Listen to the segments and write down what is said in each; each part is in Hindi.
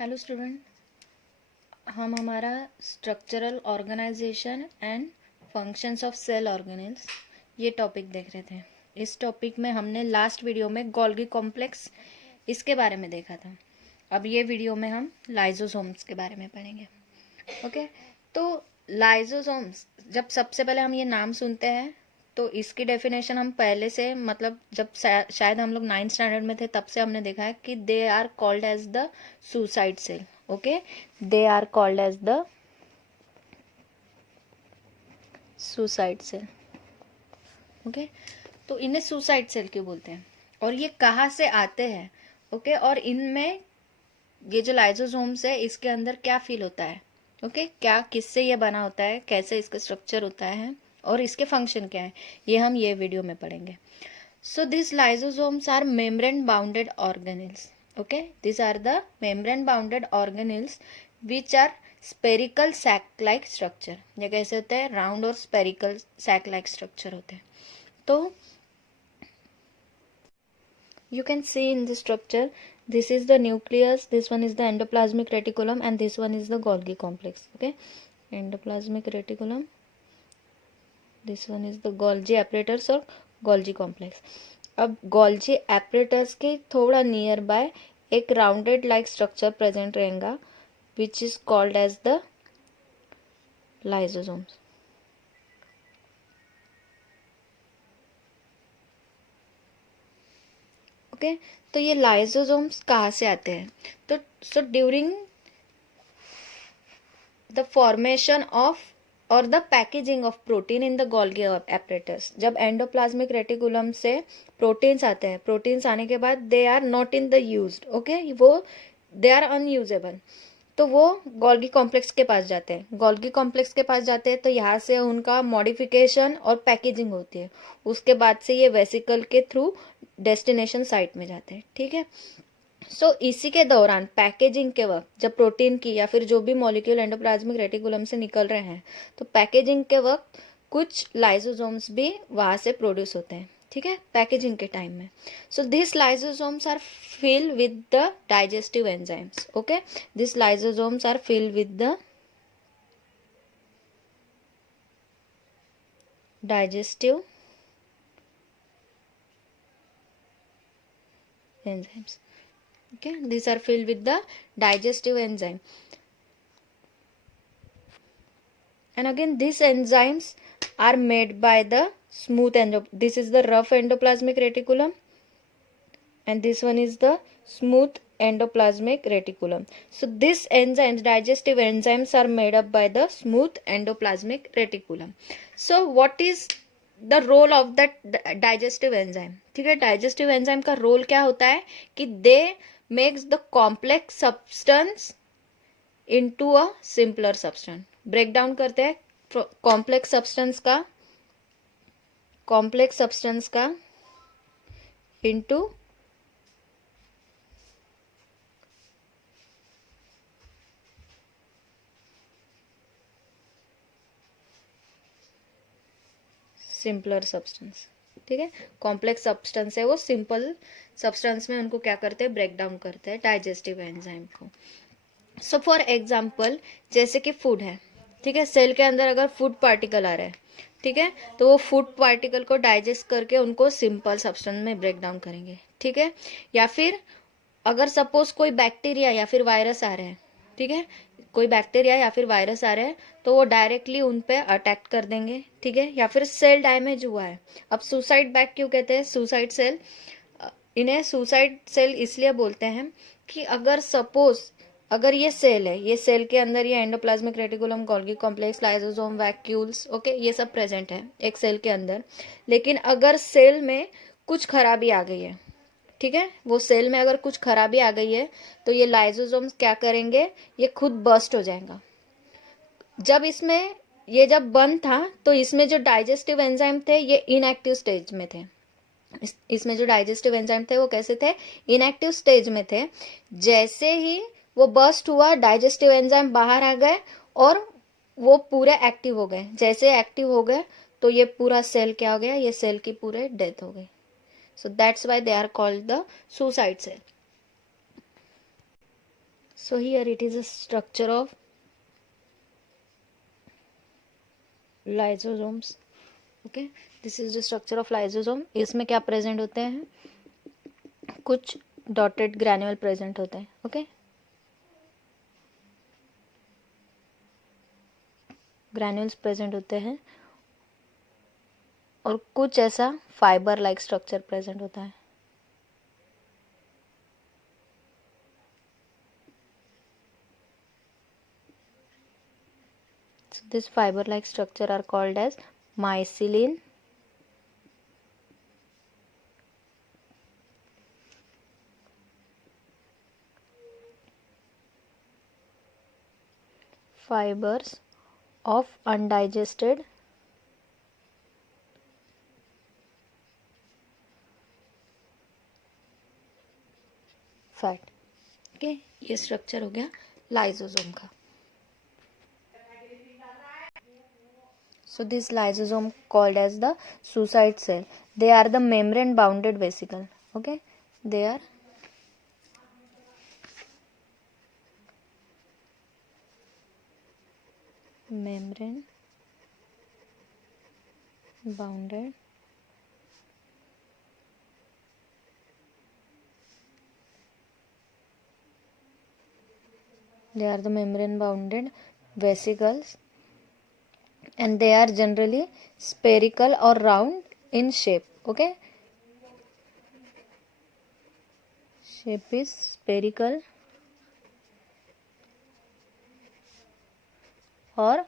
हेलो स्टूडेंट, हम हमारा structural organisation and functions of cell organelles ये टॉपिक देख रहे थे। इस टॉपिक में हमने लास्ट वीडियो में गोल्गी कॉम्प्लेक्स इसके बारे में देखा था। अब ये वीडियो में हम लाइजोसोम्स के बारे में पढ़ेंगे। ओके, तो लाइजोसोम्स जब सबसे पहले हम ये नाम सुनते हैं तो इसकी डेफिनेशन हम पहले से जब शायद हम लोग 9th स्टैंडर्ड में थे तब से हमने देखा है कि they are called as the suicide cell. Okay, they are called as the suicide cell. Okay, तो इन्हें सुसाइड सेल क्यों बोलते हैं और ये कहाँ से आते हैं? ओके, और इनमें ये जो लाइजोसोम्स है इसके अंदर क्या फील होता है? ओके, क्या किससे ये बना होता है, कैसे इसका स्ट्रक्चर होता है और इसके फंक्शन क्या है, ये हम ये वीडियो में पढ़ेंगे। So this lysosomes are membrane bounded organelles. Okay, this are the membrane bounded organelles which are spherical sac like structure. ये कैसे होते हैं? राउंड और स्पेरिकल सैक लाइक स्ट्रक्चर होते हैं। तो you can see in the structure, this is the nucleus, this one is the endoplasmic reticulum and this one is the Golgi complex. Okay, endoplasmic reticulum, this one is the Golgi apparatus or Golgi complex. अब Golgi apparatus के थोड़ा nearby a rounded like structure present रहेगा which is called as the lysosomes. Okay, तो ये लाइजोसोम्स कहाँ से आते हैं? तो so during the formation of और the packaging of protein in the Golgi apparatus, जब एंडोप्लाज्मिक रेटिकुलम से प्रोटीन्स आते हैं, प्रोटीन्स आने के बाद they are not in the used, okay, वो दे आर अनयूजेबल, तो वो गोल्गी कॉम्प्लेक्स के पास जाते हैं। गोल्गी कॉम्प्लेक्स के पास जाते हैं तो यहाँ से उनका मॉडिफिकेशन और पैकेजिंग होती है। उसके बाद से ये वेसिकल के थ्रू डेस्टिनेशन साइट में जाते हैं। ठीक है, सो इसी के दौरान पैकेजिंग के वक्त जब प्रोटीन की या फिर जो भी मॉलिक्यूल एंडोप्लाज्मिक रेटिकुलम से निकल रहे हैं तो पैकेजिंग के वक्त कुछ लाइजोसोम्स भी वहां से प्रोड्यूस होते हैं। ठीक है, पैकेजिंग के टाइम में। So this lysosomes are fill with the digestive enzymes. Okay, this lysosomes are fill with the digestive enzymes. Okay, these are filled with the digestive enzyme, and again these enzymes are made by the smooth this is the rough endoplasmic reticulum and this one is the smooth endoplasmic reticulum. So this enzymes, digestive enzymes, are made up by the smooth endoplasmic reticulum. So what is the role of that digestive enzyme? ठीक है, डाइजेस्टिव एंजाइम का रोल क्या होता है कि they makes the complex substance into a simpler substance. Break down करते हैं कॉम्प्लेक्स सब्सटेंस का इनटू सिंपलर सब्सटेंस। ठीक है, कॉम्प्लेक्स सब्सटेंस है वो सिंपल सब्सटेंस में उनको क्या करते हैं? ब्रेक डाउन करते हैं डाइजेस्टिव एंजाइम को। सो फॉर एग्जांपल जैसे कि फूड है, ठीक है, सेल के अंदर अगर फूड पार्टिकल आ रहा है, ठीक है, तो वो फूड पार्टिकल को डाइजेस्ट करके उनको सिंपल सब्सटेंस में ब्रेक डाउन करेंगे। ठीक है, या फिर अगर सपोज कोई बैक्टीरिया या फिर वायरस आ रहे हैं, ठीक है, कोई बैक्टीरिया या फिर वायरस आ रहे हैं तो वो डायरेक्टली उन पे अटैक कर देंगे। ठीक है, या फिर सेल डैमेज हुआ है। अब सुसाइड बैग क्यों कहते हैं? सुसाइड सेल, इन्हें सुसाइड सेल इसलिए बोलते हैं कि अगर सपोज अगर ये सेल है, ये सेल के अंदर ये endoplasmic reticulum, Golgi complex, lysosome, vacuoles, okay, ये सब प्रेजेंट है एक सेल के अंदर, लेकिन अगर सेल में कुछ खराबी आ गई है, ठीक है, वो सेल में अगर कुछ खराबी आ गई है तो ये लाइजोसोम्स क्या करेंगे? ये खुद बर्स्ट हो जाएगा। जब बंद था तो इसमें जो डाइजेस्टिव एंजाइम थे ये इनएक्टिव स्टेज में थे। इसमें जो डाइजेस्टिव एंजाइम थे वो कैसे थे? इनएक्टिव स्टेज में थे। जैसे ही वो बर्स्ट हुआ, डाइजेस्टिव एंजाइम बाहर आ गए और वो पूरे एक्टिव हो गए। जैसे एक्टिव हो गए तो ये पूरा सेल क्या हो गया? ये सेल की पूरे डेथ हो गई। So that's why they are called the suicide cell. So here it is a structure of lysosomes. Okay, this is the structure of lysosome. इसमें क्या प्रेजेंट होते हैं? कुछ डॉटेड ग्रैन्यूल प्रेजेंट होते हैं. ओके, ग्रैन्यूल्स प्रेजेंट होते हैं और कुछ ऐसा फाइबर लाइक स्ट्रक्चर प्रेजेंट होता है. So this fiber like structure are called as mycelium. Fibers of undigested fat. Okay, ये स्ट्रक्चर हो गया लाइजोसोम का. So this lysosome called as the suicide cell. They are the membrane bounded vesicle. Okay, they are membrane bounded vesicles, and they are generally spherical or round in shape. Okay, shape is spherical or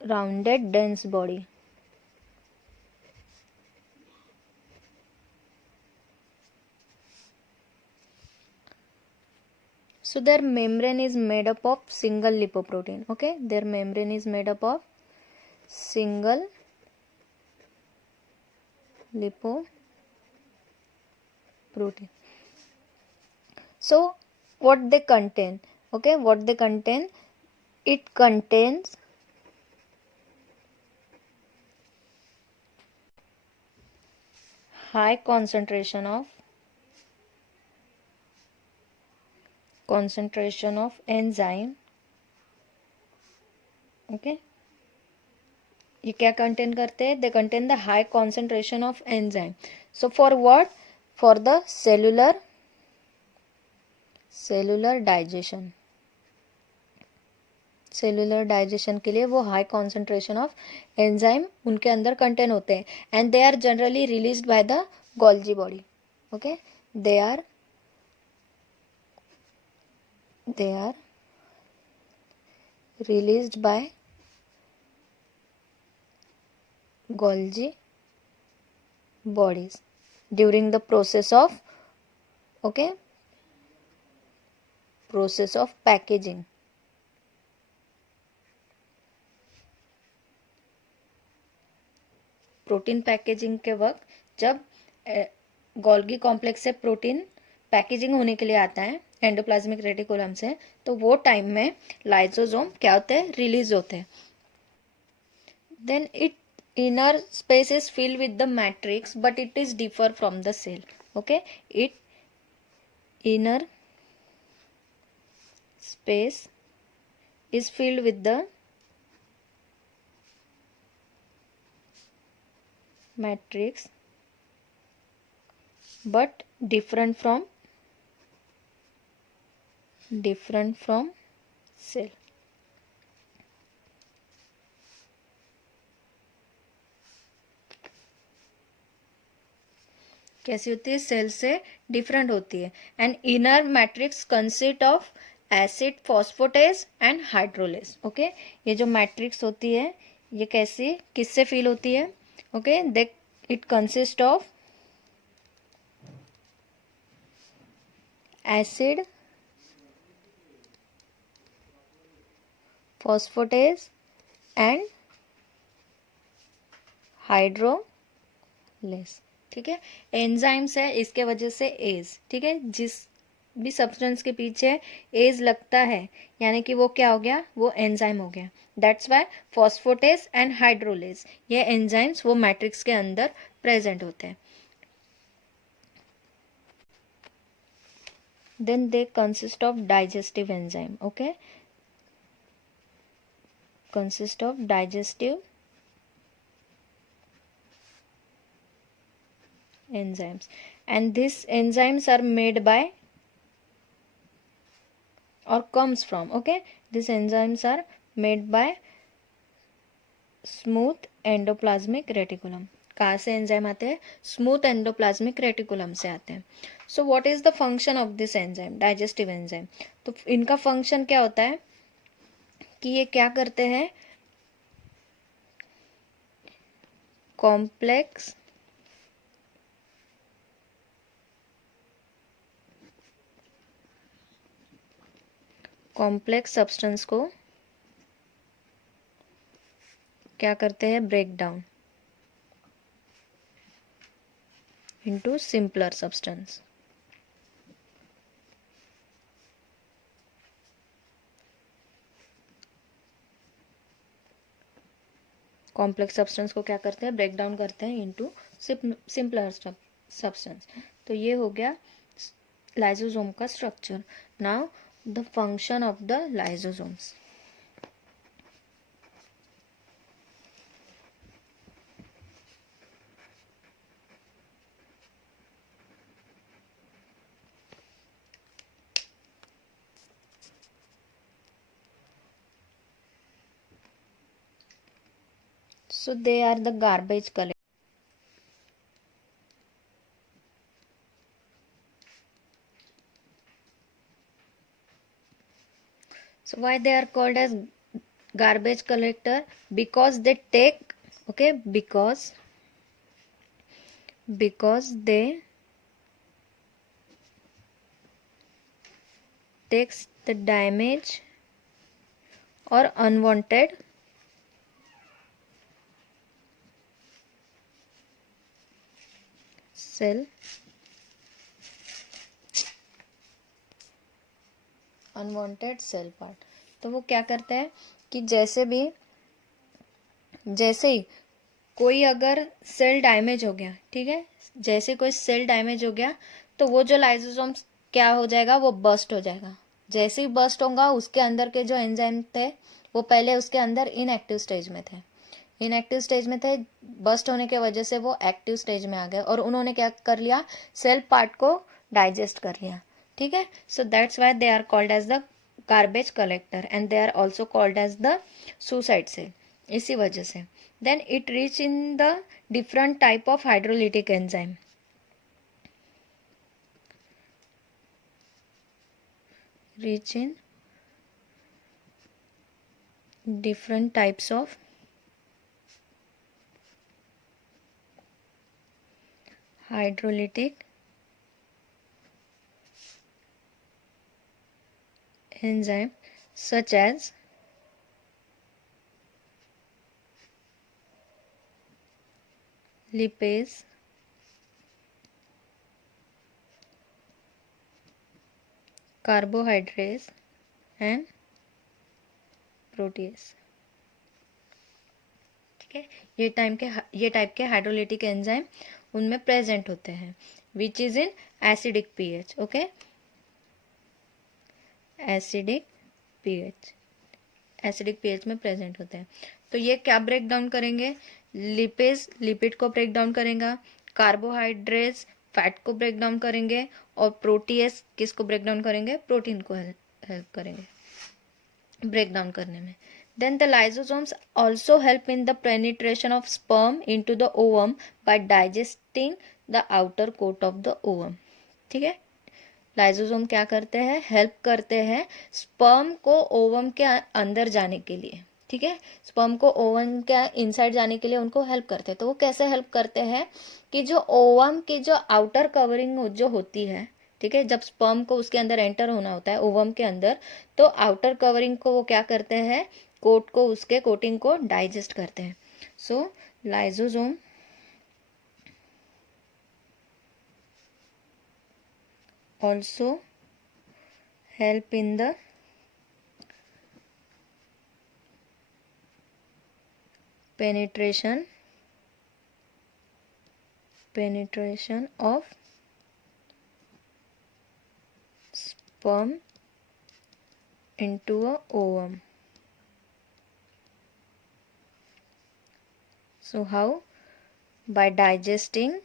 rounded dense body. So their membrane is made up of single lipoprotein. Okay, their membrane is made up of single lipoprotein. So what they contain? Okay, what they contain? It contains high concentration of enzyme. Okay, ये क्या कंटेन करते हैं? They contain the high concentration of enzyme. So for what? For the cellular digestion. Cellular digestion के लिए वो हाई कॉन्सेंट्रेशन ऑफ एंजाइम उनके अंदर कंटेन होते हैं. And they are generally released by the Golgi body. Okay, they are released by Golgi bodies during the process of packaging. Protein packaging के वक्त जब गोल्गी कॉम्प्लेक्स से प्रोटीन पैकेजिंग होने के लिए आता है एंडोप्लाज्मिक रेटिकुलम से, तो वो टाइम में लाइसोसोम क्या होते हैं? रिलीज होते हैं. Then it inner space is filled with the matrix, but it is differ from the cell. Okay, it inner space is filled with the matrix but different from cell. कैसी होती है? सेल से डिफरेंट होती है. And inner matrix consist of acid फॉस्फोटेस and hydrolase. Okay, ये जो मैट्रिक्स होती है ये कैसी किससे फिल होती है? Okay, they it consist of acid फॉस्फोटेस and hydrolase. ठीक है, एंजाइम्स है, इसके वजह से एज. ठीक है, जिस भी सब्सटेंस के पीछे एज लगता है यानी कि वो क्या हो गया? वो एंजाइम हो गया. दैट्स वाई फॉस्फोटेस एंड हाइड्रोलेस ये एंजाइम्स वो मैट्रिक्स के अंदर प्रेजेंट होते हैं. then they consist of digestive enzyme. Okay, consist of digestive enzymes, and these enzymes are made by or comes from, okay, these enzymes are made by smooth endoplasmic reticulum. कहाँ से एंजाइम आते हैं? स्मूथ एंडोप्लाज्मिक रेटिकुलम से आते हैं. So what is the function of this enzyme, digestive enzyme? तो इनका फंक्शन क्या होता है कि ये क्या करते हैं? कॉम्प्लेक्स सब्सटेंस को क्या करते हैं? Break down into simpler substance. Complex substance को क्या करते हैं? ब्रेक डाउन करते हैं इनटू सिंपलर सब्सटेंस. तो ये हो गया लाइसोसोम का structure. Now the function of the lysosomes. So they are the garbage collector. So why they are called as garbage collector? Because they take, okay, because they takes the damage or unwanted cell part. तो वो क्या करते हैं कि जैसे ही कोई अगर सेल डैमेज हो गया, ठीक है, जैसे कोई सेल डैमेज हो गया तो वो जो लाइसोसोम्स क्या हो जाएगा? वो बर्स्ट हो जाएगा. जैसे ही बर्स्ट होगा उसके अंदर के जो एंजाइम थे वो पहले उसके अंदर इनएक्टिव स्टेज में थे. बस्ट होने के वजह से वो एक्टिव स्टेज में आ गए और उन्होंने क्या कर लिया? सेल पार्ट को डाइजेस्ट कर लिया. ठीक है. So that's why they are called as the garbage collector and they are also called as the suicide cell. इसी वजह से then it reach in the different type of hydrolytic enzyme. reach in different types of hydrolytic enzyme such as lipase, carbohydrates and protease. ठीक है. ये टाइप के हाइड्रोलिटिक एंजाइम उनमें प्रेजेंट होते हैं which is in acidic pH. Okay, acidic pH में प्रेजेंट होते हैं. तो ये क्या ब्रेक डाउन करेंगे? लिपेज लिपिड को ब्रेक डाउन करेगा, कार्बोहाइड्रेट्स फैट को ब्रेक डाउन करेंगे और प्रोटीएस किसको ब्रेक डाउन करेंगे? प्रोटीन को हेल्प करेंगे ब्रेक डाउन करने में. Then the lysosomes also help in the penetration of sperm into the ovum by digesting the outer coat of the ovum. ठीक है. लाइसोसोम क्या करते हैं? हेल्प करते हैं स्पर्म को ओवम के अंदर जाने के लिए. ठीक है. स्पर्म को ओवम के इनसाइड जाने के लिए उनको हेल्प करते हैं. तो वो कैसे हेल्प करते हैं कि जो ओवम की जो आउटर कवरिंग जो होती है, ठीक है, जब स्पर्म को उसके अंदर एंटर होना होता है ओवम के अंदर, तो आउटर कवरिंग को वो क्या करते हैं? उसके कोटिंग को डाइजेस्ट करते हैं. सो lysosome also help in the penetration of sperm into a ovum. So how? By digesting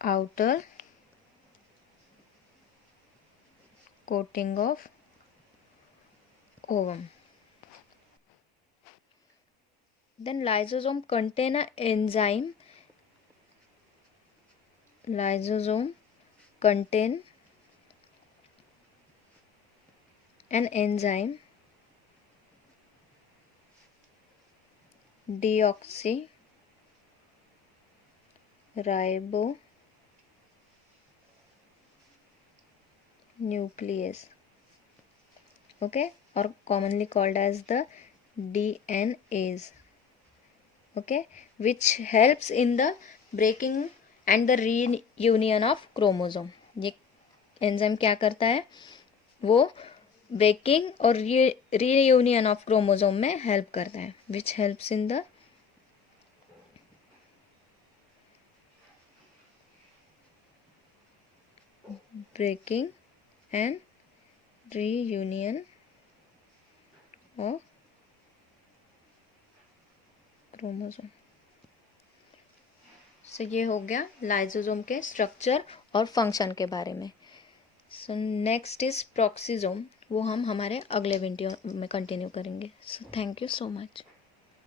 outer coating of ovum. Then lysosome contain an enzyme. Lysosome contain an enzyme deoxyribonuclease, okay, or commonly called as the DNase, okay, which helps in the breaking and the reunion of chromosome. ये एंजाइम क्या करता है? वो ब्रेकिंग और रीयूनियन ऑफ क्रोमोसोम में हेल्प करता है, which helps in the breaking and reunion of chromosome. So ये हो गया लाइसोसोम के स्ट्रक्चर और फंक्शन के बारे में. सो नेक्स्ट इज प्रॉक्सिसोम, वो हम हमारे अगले वीडियो में कंटिन्यू करेंगे. So thank you so much.